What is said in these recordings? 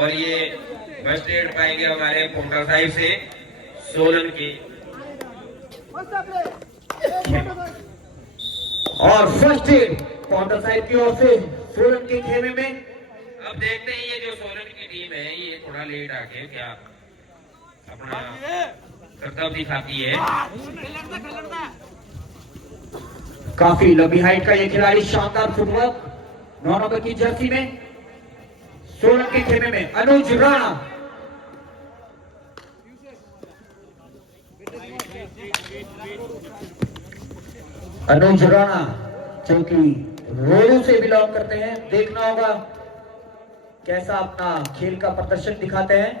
और ये first aid पाएंगे हमारे पोंटा साहिब से सोलन के। और फर्स्ट एड पोंटा साहिब की ओर से सोलन के खेमे में। अब देखते हैं ये जो सोलन की टीम है ये थोड़ा लेट आके क्या अपना कर्तव्य दिखाती है। काफी लंबी हाइट का ये खिलाड़ी, शानदार फुटवर्क, 9 नंबर की जर्सी में सोलन के खेमे में अनुज राणा। अनुज राणा जो कि रोडू से बिलोंग करते हैं, देखना होगा कैसा अपना खेल का प्रदर्शन दिखाते हैं।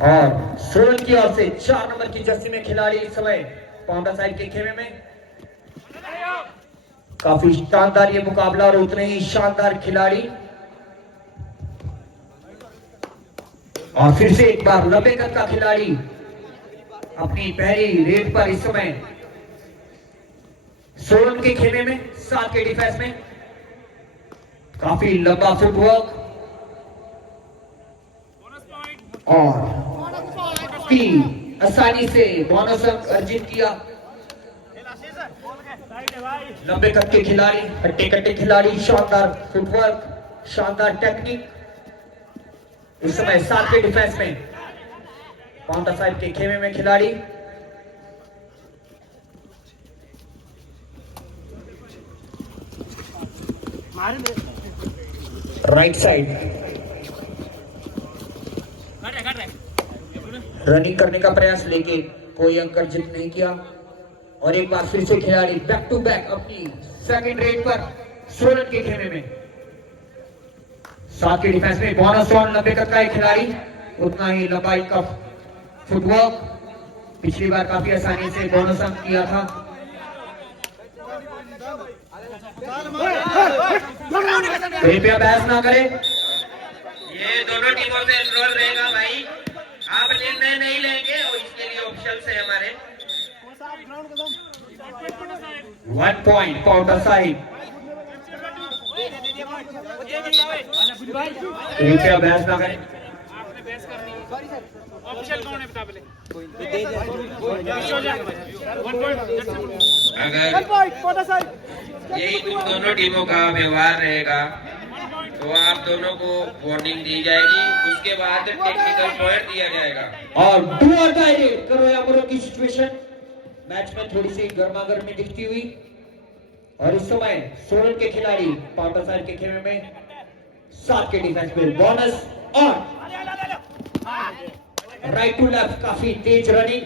और सोलन की ओर से 4 नंबर की जर्सी में खिलाड़ी इस समय पाउंडा साइड के खेमे में। काफी शानदार ये मुकाबला और उतने ही शानदार खिलाड़ी। और फिर से एक बार लंबे कद का खिलाड़ी अपनी पहली रेड पर इस समय सोलन के खेमे में, 7 के डिफेंस में। काफी लंबा फुटवर्क और आसानी से बोनस अंक अर्जित किया। लंबे कद के खिलाड़ी, हट्टे कट्टे खिलाड़ी, शानदार फुटवर्क, शानदार टेक्निक। इस समय 7 के डिफेंस में पाउंटा साहिब के खेमे में खिलाड़ी। राइट साइड रनिंग करने का प्रयास लेके कोई अंक अर्जित नहीं किया। और एक बार फिर से खिलाड़ी बैक टू बैक अपनी सेकंड रेड पर सोलन के खेमे में, 7 के डिफेंस में बोनस ऑन। लंबे कद का एक खिलाड़ी, उतना ही लंबाई का फुटवर्क। पिछली बार काफी आसानी से बोनस अंक किया था। कृपया बहस ना करें। ये दोनों टीमों से एनरोल रहेगा भाई, आप निर्णय नहीं लेंगे और इसके लिए ऑप्शंस है हमारे। 1 पॉइंट पाउंटा साहिब। कृपया बहस ना करें। अगर यही तुम दोनों टीमों का व्यवहार रहेगा तो आप दोनों को वार्निंग दी जाएगी, उसके बाद टेक्निकल पॉइंट दिया जाएगा। और डू और डाई रेड करो या मरो की सिचुएशन मैच में थोड़ी सी गर्मा गर्मी दिखती हुई। और इस समय सोलन के खिलाड़ी पाउंटा साइड के खेमे में, 7 के डिफेंस में बोनस और राइट टू लेफ्ट, काफी तेज रनिंग।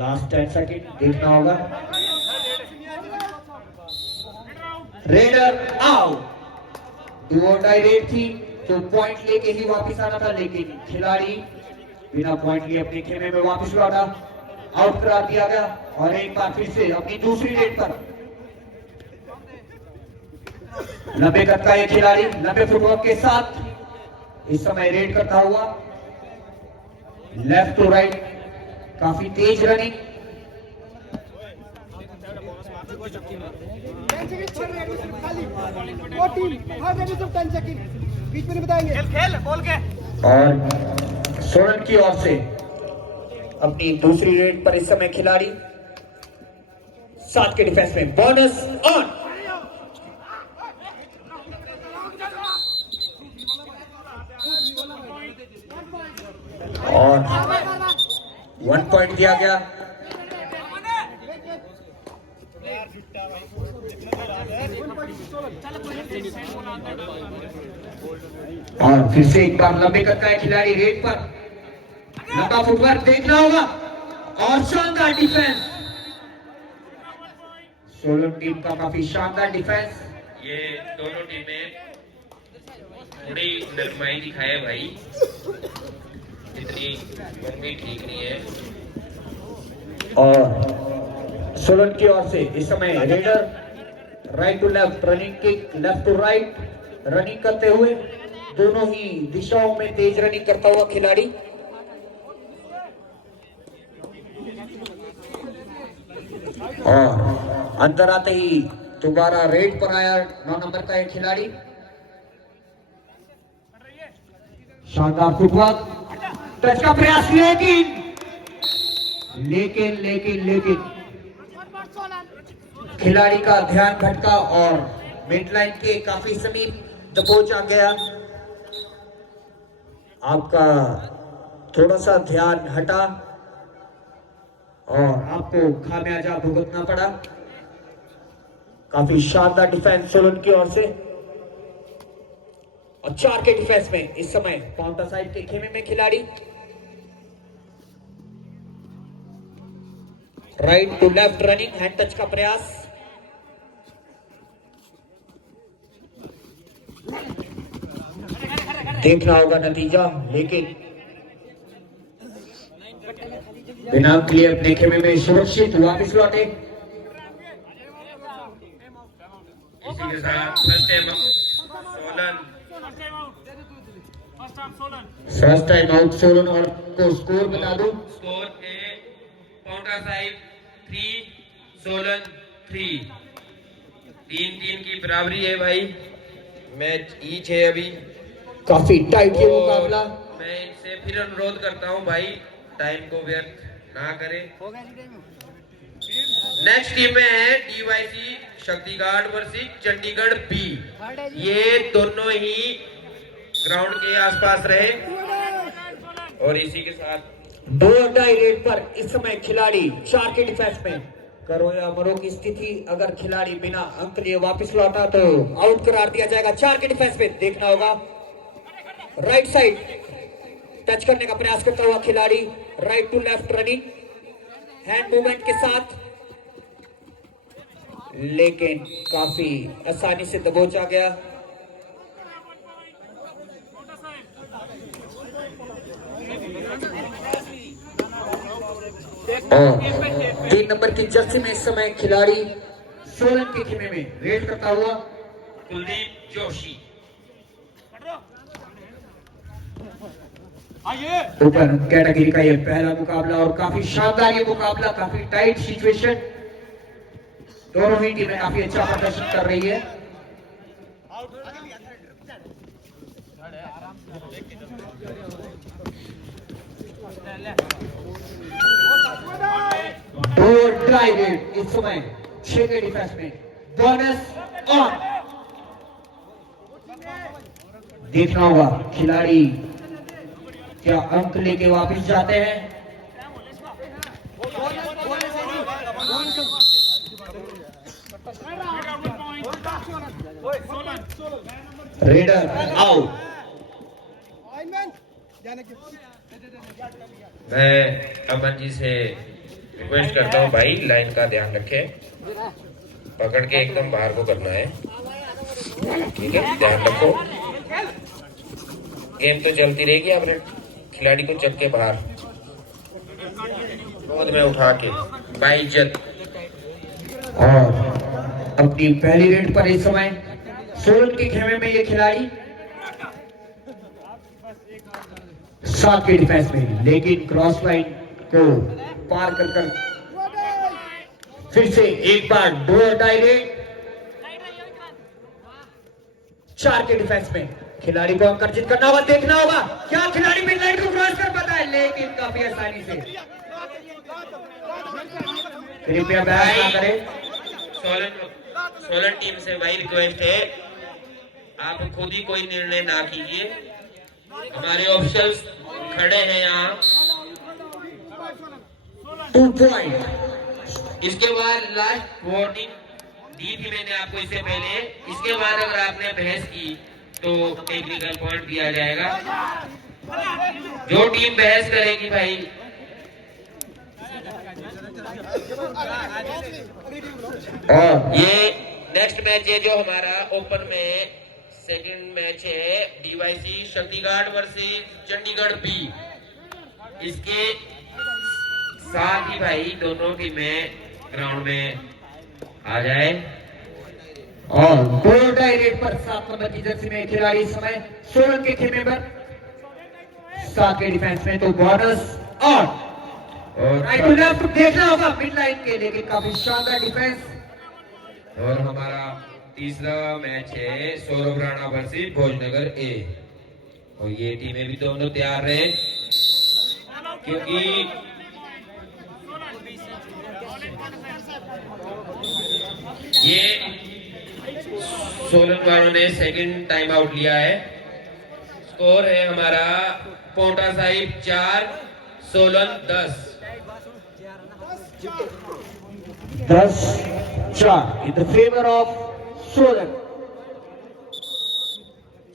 लास्ट 10 सेकंड देखना होगा। Raider out. डू और डाई रेड थी तो पॉइंट लेके ही वापस आना था, लेकिन खिलाड़ी बिना पॉइंट लिए अपने खेमे में वापस लौटा, आउट करा दिया गया। और एक बार फिर से अपनी दूसरी रेड पर लंबे कद का ये खिलाड़ी लंबे फुटवर्क के साथ इस समय रेड करता हुआ, लेफ्ट टू राइट, काफी तेज रनिंग। और सोलन की ओर से अपनी दूसरी रेड पर इस समय खिलाड़ी, 7 के डिफेंस में बोनस ऑन। और 1 पॉइंट दिया गया। और फिर से एक बार लंबे कद का खिलाड़ी रेड पर, लंबा फुटवर्क देखना होगा और शानदार डिफेंस। सोलन टीम का काफी शानदार डिफेंस। ये दोनों टीमें थोड़ी नरमाई दिखाए भाई, इतनी गंदी ठीक नहीं है। और सोलन की ओर से इस समय raider right to left, running kick, left to right, running करते हुए दोनों ही दिशाओं में तेज रनिंग करता हुआ खिलाड़ी। और अंदर आते ही दोबारा रेड पर आया 9 नंबर का एक खिलाड़ी। शानदार फुटवर्क, टच का प्रयास, लेकिन खिलाड़ी का ध्यान भटका और मिड लाइन के काफी समीप दबोच आ गया। आपका थोड़ा सा ध्यान हटा और आपको खामियाजा भुगतना पड़ा। काफी शानदार डिफेंस सोलन की ओर से, और 4 के डिफेंस में इस समय काउंटर साइड के खेमे में खिलाड़ी। Right to left running, hand touch का प्रयास, देखना होगा नतीजा, लेकिन बिना क्लियर अपने खेमे में सुरक्षित वापस लौटे। इसी के साथ फर्स्ट टाइम आउट सोलन, और को स्कोर बता दूं, स्कोर है पाउंटा साहिब 3 सोलन 3। 3-3 की बराबरी है भाई, मैच ईच है अभी। काफी टाइट ये मुकाबला। मैं इनसे फिर अनुरोध करता हूं भाई, टाइम को व्यर्थ ना करें। नेक्स्ट टीम में है डीवाईसी शक्तिगार्ड वर्सेस चंडीगढ़ बी। ये दोनों ही ग्राउंड के आसपास रहे, और इसी के साथ 2 रेड पर इस समय खिलाड़ी 4 के डिफेंस में। करो या मरो की स्थिति, अगर खिलाड़ी बिना अंक लिए वापस लौटा तो आउट करार दिया जाएगा। 4 के डिफेंस में देखना होगा, राइट साइड टच करने का प्रयास करता हुआ खिलाड़ी, right to left running, hand movement के साथ, लेकिन काफी आसानी से दबोचा गया। और 3 नंबर की जर्सी में इस समय खिलाड़ी सोलन के खेमे में रेड करता हुआ कुलदीप जोशी। ओपन कैटेगरी का ये पहला मुकाबला, और काफी शानदार ये मुकाबला, काफी टाइट सिचुएशन। दोनों ही टीमें काफी अच्छा प्रदर्शन कर रही है। इस समय 6 के डिफेंस में, बोनस ऑन। देखना होगा खिलाड़ी क्या अंक लेके वापस जाते हैं। Raider out. मैं अमन जी से रिक्वेस्ट करता हूँ भाई, लाइन का ध्यान रखें, पकड़ के एकदम बाहर को करना है, ठीक है, ध्यान रखो। गेम तो चलती रहेगी, आपने खिलाड़ी को चक के बाहर गोद में उठा के बाइज्जत। और अपनी पहली रेड पर इस समय सोलन के खेमे में ये खिलाड़ी 7 के डिफेंस में, लेकिन क्रॉस लाइन को पार कर फिर से एक बार 2 डायरेक्ट 4 के डिफेंस में खिलाड़ी को अंक अर्जित करना होगा। देखना होगा क्या खिलाड़ी मिड लाइन को क्रॉस कर पाता है, लेकिन काफी आसानी से। कृपया बहस ना करें। सोलन टीम से वही रिक्वेस्ट है, आप खुद ही कोई निर्णय ना कीजिए, हमारे ऑफिशियल्स खड़े हैं यहाँ। 2 पॉइंट। इसके बाद लास्ट वार्निंग दी थी मैंने आपको इससे पहले, इसके बाद अगर आपने बहस की तो टेक्निकल पॉइंट दिया जाएगा। जो टीम बहस करेगी भाई, और ये नेक्स्ट मैच है जो हमारा ओपन में सेकंड मैच है, डीवाईसी शक्तिगार्ड वर्सेस चंडीगढ़ बी। इसके साथ ही भाई दोनों टीमें ग्राउंड में आ जाए। और 2 डायरेक्ट पर 7 नंबर की जर्सी में खिलाड़ी इस समय सोलन के खेमे पर, 7 के डिफेंस में तो बोनस और राइट टू लेफ्ट देखना होगा मिड लाइन के, लेकिन काफी शानदार डिफेंस। और हमारा तीसरा मैच है सौरभ राणा वर्सेस भोजनगर ए। और ये टीमें भी दोनों तैयार रहे, क्योंकि ये सोलन वालों ने सेकंड टाइम आउट लिया है। स्कोर है हमारा Paonta Sahib 4 Solan 10। 10-4 in the favor of Solan.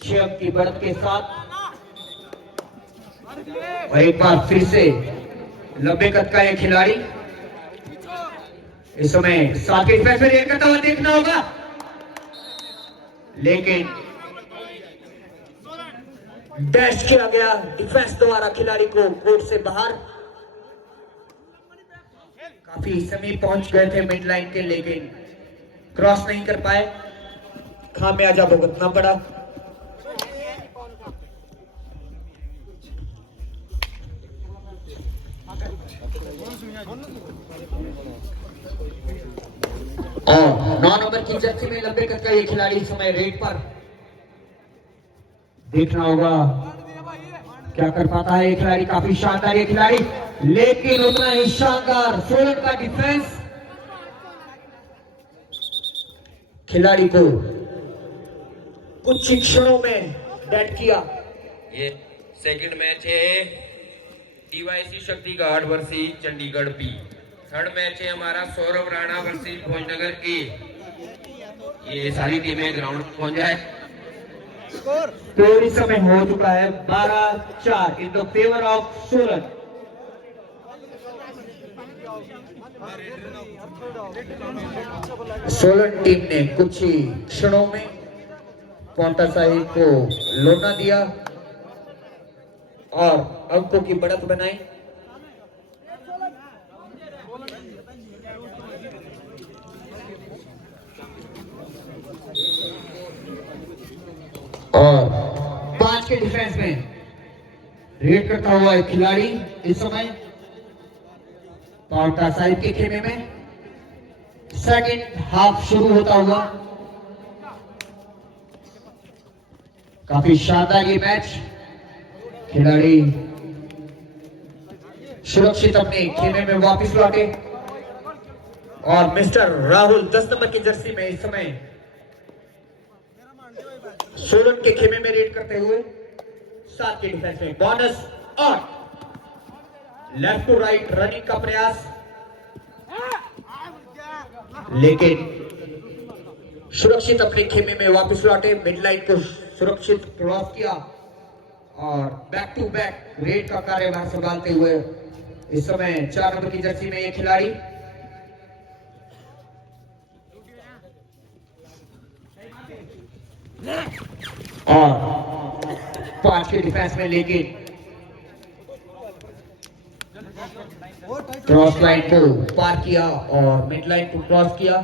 6 अंक की बढ़त के साथ और एक बार फिर से लंबे कद का एक खिलाड़ी इस समय साथ के डिफेंस में रेड करता हुआ देखना होगा, लेकिन डैश किया गया डिफेंस द्वारा खिलाड़ी को कोर्ट से बाहर। काफी समीप पहुंच गए थे मिड लाइन के, लेकिन क्रॉस नहीं कर पाए, खामियाजा भुगतना पड़ा। और 9 नंबर की जर्सी में लंबे कद का ये खिलाड़ी इस समय रेड पर। देखना होगा क्या कर पाता है ये खिलाड़ी। काफी शानदार ये खिलाड़ी, लेकिन उतना ही शानदार सोलन का डिफेंस। खिलाड़ी को कुछ ही क्षणों में डेड किया। ये सेकंड मैच है DYC Shakti guard versus Chandigarh B. Third match है हमारा सौरभ राणा वर्सेस भोजनगर ए। ये सारी टीमें ग्राउंड पहुंच जाए। स्कोर इस समय हो चुका है 12-4 in the favour of Solan. Solan team ने कुछ ही क्षणों में पोंटा साहिब को लौटा दिया और अंकों की बढ़त बनाई। और 5 के डिफेंस में रेड करता हुआ एक खिलाड़ी इस समय पोंटा साहिब के खेमे में। सेकंड हाफ शुरू होता हुआ। काफी शानदार ये मैच। खिलाड़ी सुरक्षित अपने खेमे में वापस लौटे और मिस्टर राहुल 10 नंबर की जर्सी में इस समय सोलन के खेमे में रेड करते हुए 7 के डिफेंस में। बोनस और लेफ्ट टू राइट रनिंग का प्रयास, लेकिन सुरक्षित अपने खेमे में वापस लौटे। मिड लाइन को सुरक्षित क्रॉस किया और बैक टू बैक रेड का कार्यभार संभालते हुए इस समय 4 नंबर की जर्सी में ये खिलाड़ी। और 5 के डिफेंस में, लेकिन क्रॉस लाइन को पार किया और मिड लाइन को क्रॉस किया।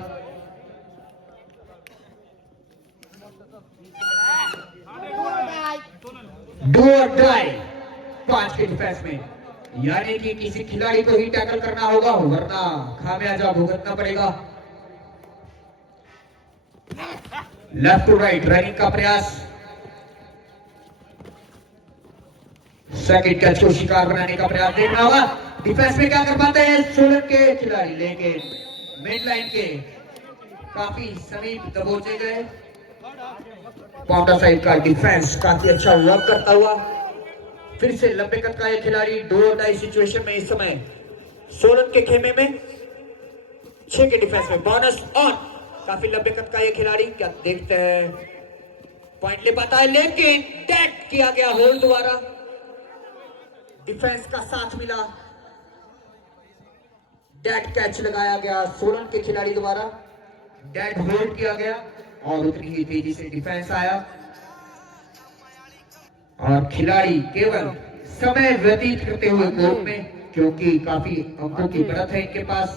डू और डाई 5 के डिफेंस में, यानी कि किसी खिलाड़ी को ही टैकल करना होगा, वरना खामियाजा भुगतना पड़ेगा। लेफ्ट टू राइट रनिंग का प्रयास, सेकंड कैच को शिकार बनाने का प्रयास। देखना होगा डिफेंस में क्या कर पाते हैं सोलन के खिलाड़ी, लेकिन मिड लाइन के काफी समीप दबोचे गए। पोंटा साहिब का डिफेंस काफी अच्छा वर्क करता हुआ फिर से लंबे कद का ये खिलाड़ी। 2-2 सिचुएशन में इस समय सोलन के खेमे में 6 के डिफेंस में। बोनस ऑन, काफी लंबे कद का ये खिलाड़ी, क्या देखते हैं पॉइंट ले पाता है, लेकिन डेड किया गया होल्ड द्वारा। डिफेंस का साथ मिला, डेड कैच लगाया गया सोलन के खिलाड़ी द्वारा। डेड होल्ड किया गया और उतनी ही तेजी से डिफेंस आया और खिलाड़ी केवल समय व्यतीत करते हुए कोर्ट में, क्योंकि काफी अंकों की बढ़त है इनके पास,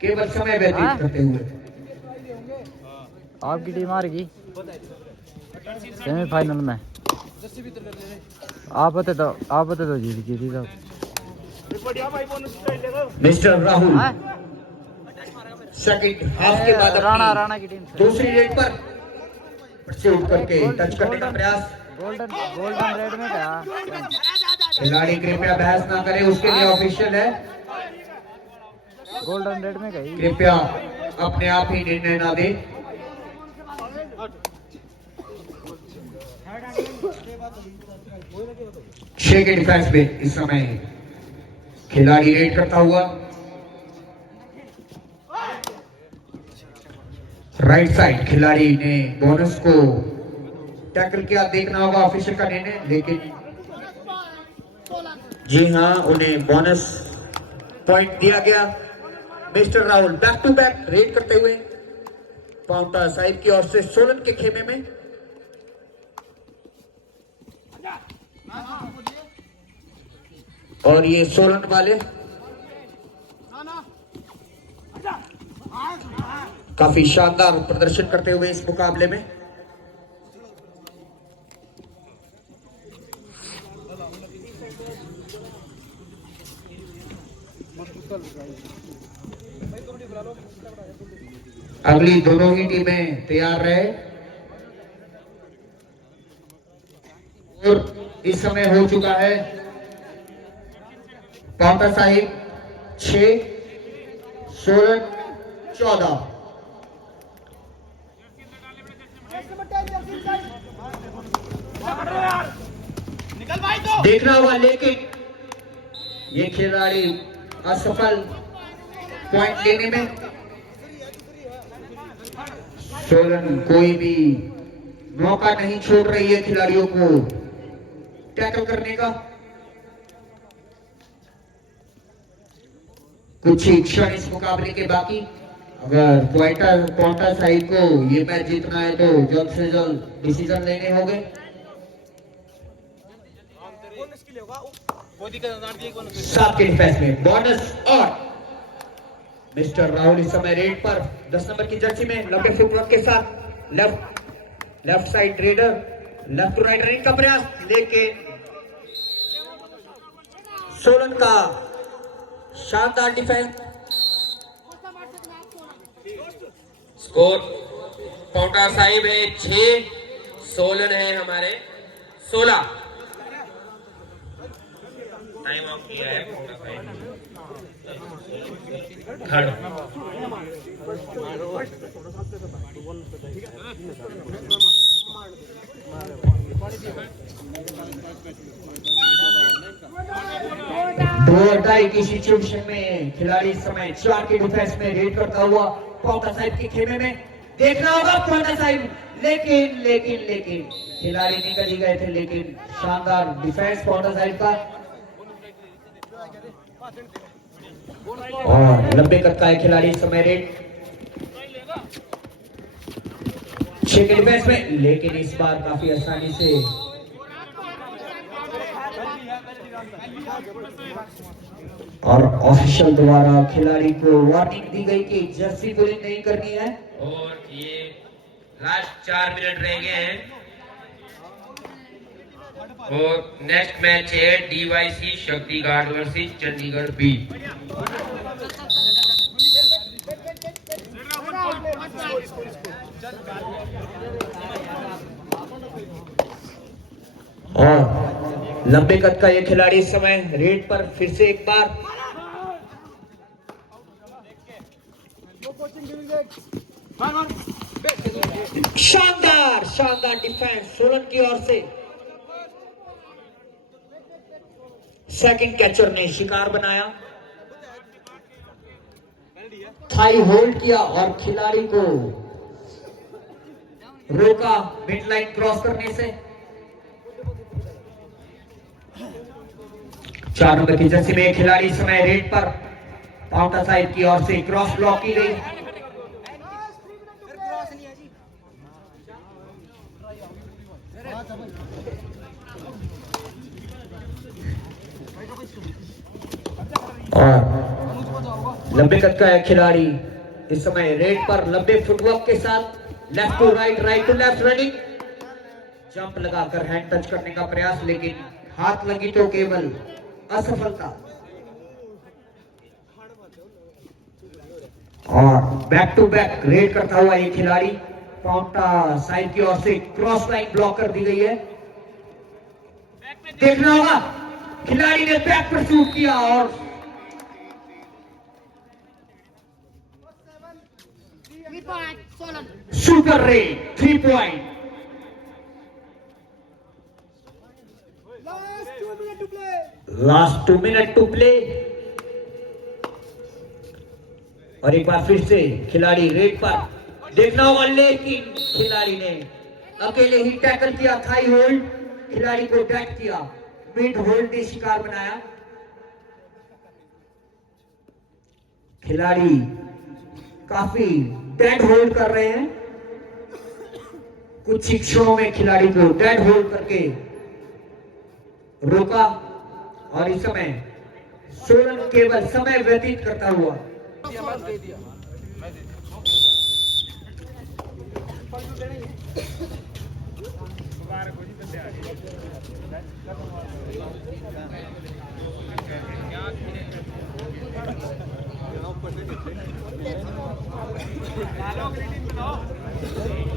केवल समय व्यतीत करते हुए। आपकी टीम आ रही सेमीफाइनल में। आप होते तो जीती तो। मिस्टर राहुल सेकंड हाफ के बाद राणा अपनी राणा की टीम से दूसरी रेड पर परस्यूट करके टच करने का प्रयास। गोल्डन गोल्डन रेड में क्या खिलाड़ी कृपया बहस ना करे, उसके लिए ऑफिशियल है। गोल्डन रेड में गई कृपया अपने आप ही निर्णय ना दे। छह के डिफेंस में इस समय खिलाड़ी रेड करता हुआ राइट साइड। खिलाड़ी ने बोनस को टैकल किया, देखना होगा ऑफिशियल का निर्णय, लेकिन जी हां उन्हें बोनस पॉइंट दिया गया। Mister Rahul back to back raid करते हुए पाउंटा साहिब की ओर से सोलन के खेमे में। और ये सोलन वाले काफी शानदार प्रदर्शन करते हुए इस मुकाबले में। अगली दोनों ही टीमें तैयार रहे। और इस समय हो चुका है पाउंटा साहिब 6 सोलन 14। देखना होगा, लेकिन ये खिलाड़ी असफल पॉइंट लेने में। सोलन कोई भी मौका नहीं छोड़ रही है खिलाड़ियों को टैकल करने का। कुछ ही क्षण इस मुकाबले के बाकी। अगर पाउंटा साहिब को ये मैच जीतना है तो जल्द से जल्द डिसीजन लेने होंगे। सात के डिफेंस में बोनस और मिस्टर राहुल इस समय रेड पर 10 नंबर की जर्सी में लंबे फुटवर्क के साथ left side raider left to right running का प्रयास, लेकिन सोलन का शानदार डिफेंस। स्कोर पाउंटा साहिब है 6, सोलन है हमारे 16। टाइम ऑफ किया है पाउंटा साहिब ने। दो अटाई की सिचुएशन में खिलाड़ी इस समय 4 के डिफेंस में रेड करता हुआ पाउंटा साहिब के खेमे में। देखना होगा पाउंटा साहिब, लेकिन खिलाड़ी निकल ही गए थे, लेकिन शानदार डिफेंस पाउंटा साहिब का। और लंबे कद का है खिलाड़ी इस समय रेड 6 के डिफेंस में, लेकिन इस बार काफी आसानी से और ऑफिशियल द्वारा खिलाड़ी को वार्निंग दी गई कि जर्सी पुलिंग नहीं करनी है। और ये लास्ट 4 मिनट रह गए हैं। और नेक्स्ट मैच है DYC Shakti guard versus Chandigarh B. और लंबे कद का ये खिलाड़ी इस समय रेड पर फिर से एक बार। शानदार डिफेंस सोलन की ओर से। सेकंड कैचर ने शिकार बनाया, थाई होल्ड किया और खिलाड़ी को रोका मिड लाइन क्रॉस करने से। 4 नंबर की जर्सी में खिलाड़ी समय रेड पर पाउंटा साहिब की ओर से क्रॉस ब्लॉक की गई। और लंबे कद का है खिलाड़ी इस समय रेड पर लंबे फुटवर्क के साथ left to right, right to left running, jump लगाकर हैंड टच करने का प्रयास, लेकिन हाथ लगी तो केवल असफलता। और बैक टू बैक रेड करता हुआ ये खिलाड़ी पाउंटा साइड की ओर से क्रॉस लाइन ब्लॉक कर दी गई है। देखना होगा खिलाड़ी ने बैक पर शूट किया और super raid 3 point. Last 2 minute to play और एक बार फिर से खिलाड़ी रेड पर देखना होगा, लेकिन खिलाड़ी ने अकेले ही टैकल किया, थाई होल्ड खिलाड़ी को डेड किया, मिड होल्ड ने शिकार बनाया। खिलाड़ी काफी डेड होल्ड कर रहे हैं, कुछ ही क्षणों में खिलाड़ी को डेड होल्ड करके रोका और इस समय सोलन केवल समय व्यतीत करता हुआ